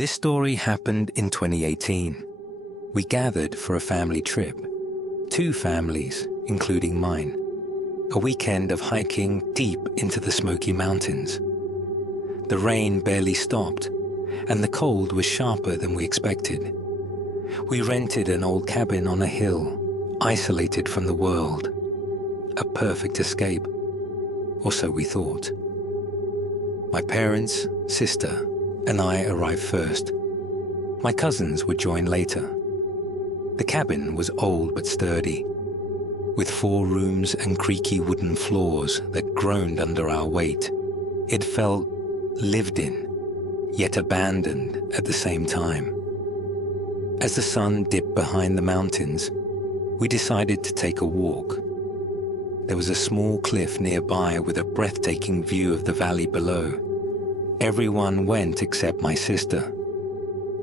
This story happened in 2018. We gathered for a family trip. 2 families, including mine. A weekend of hiking deep into the Smoky Mountains. The rain barely stopped, and the cold was sharper than we expected. We rented an old cabin on a hill, isolated from the world. A perfect escape, or so we thought. My parents, sister, and I arrived first. My cousins would join later. The cabin was old but sturdy, with 4 rooms and creaky wooden floors that groaned under our weight. It felt lived in, yet abandoned at the same time. As the sun dipped behind the mountains, we decided to take a walk. There was a small cliff nearby with a breathtaking view of the valley below. Everyone went except my sister.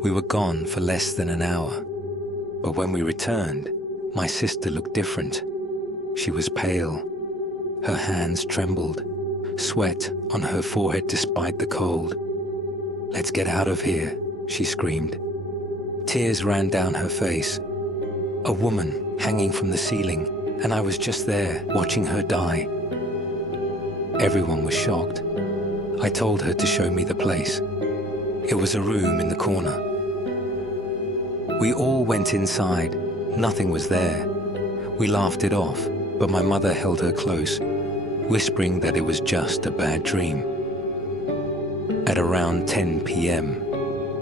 We were gone for less than an hour, but when we returned, my sister looked different. She was pale. Her hands trembled, sweat on her forehead despite the cold. "Let's get out of here," she screamed. Tears ran down her face. A woman hanging from the ceiling, and I was just there watching her die. Everyone was shocked. I told her to show me the place. It was a room in the corner. We all went inside. Nothing was there. We laughed it off, but my mother held her close, whispering that it was just a bad dream. At around 10 p.m.,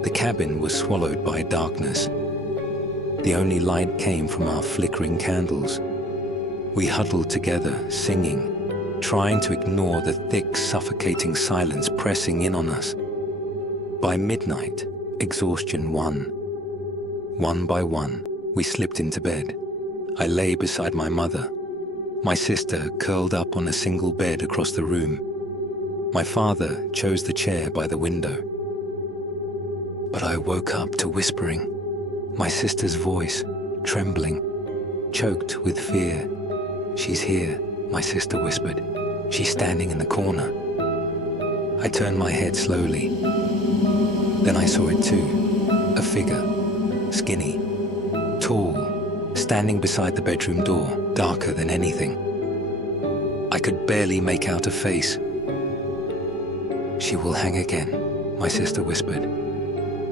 the cabin was swallowed by darkness. The only light came from our flickering candles. We huddled together, singing, trying to ignore the thick, suffocating silence pressing in on us. By midnight, exhaustion won. One by one, we slipped into bed. I lay beside my mother. My sister curled up on a single bed across the room. My father chose the chair by the window. But I woke up to whispering, my sister's voice, trembling, choked with fear. "She's here," my sister whispered. "She's standing in the corner." I turned my head slowly. Then I saw it too. A figure, skinny, tall, standing beside the bedroom door, darker than anything. I could barely make out a face. "She will hang again," my sister whispered.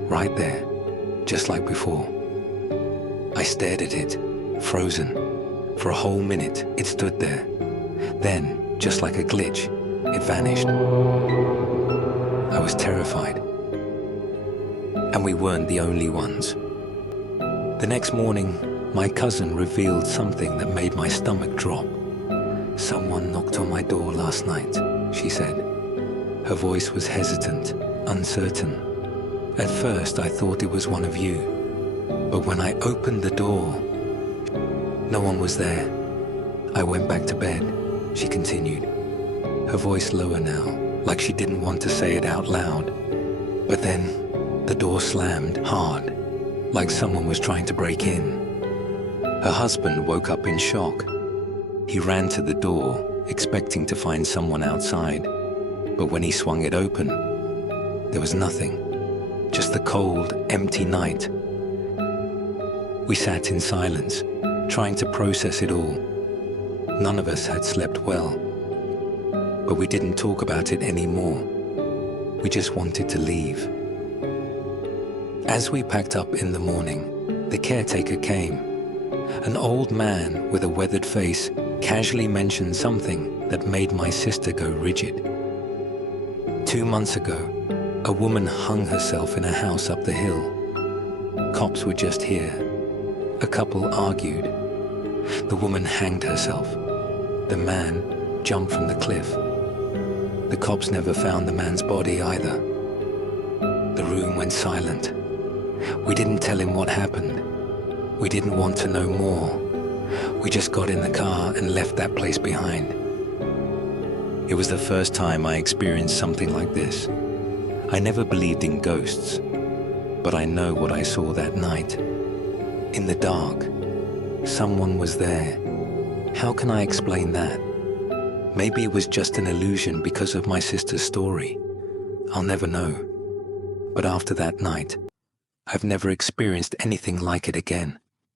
"Right there, just like before." I stared at it, frozen. For a whole minute, it stood there. Then, just like a glitch, it vanished. I was terrified. And we weren't the only ones. The next morning, my cousin revealed something that made my stomach drop. "Someone knocked on my door last night," she said. Her voice was hesitant, uncertain. At first, I thought it was one of you. But when I opened the door, no one was there. I went back to bed, she continued, her voice lower now, like she didn't want to say it out loud. But then, the door slammed hard, like someone was trying to break in. Her husband woke up in shock. He ran to the door, expecting to find someone outside. But when he swung it open, there was nothing, just the cold, empty night. We sat in silence, trying to process it all. None of us had slept well, but we didn't talk about it anymore. We just wanted to leave. As we packed up in the morning, the caretaker came. An old man with a weathered face casually mentioned something that made my sister go rigid. 2 months ago, a woman hung herself in a house up the hill. Cops were just here. A couple argued. The woman hanged herself. The man jumped from the cliff. The cops never found the man's body either. The room went silent. We didn't tell him what happened. We didn't want to know more. We just got in the car and left that place behind. It was the first time I experienced something like this. I never believed in ghosts, but I know what I saw that night. In the dark, someone was there. How can I explain that? Maybe it was just an illusion because of my sister's story. I'll never know. But after that night, I've never experienced anything like it again.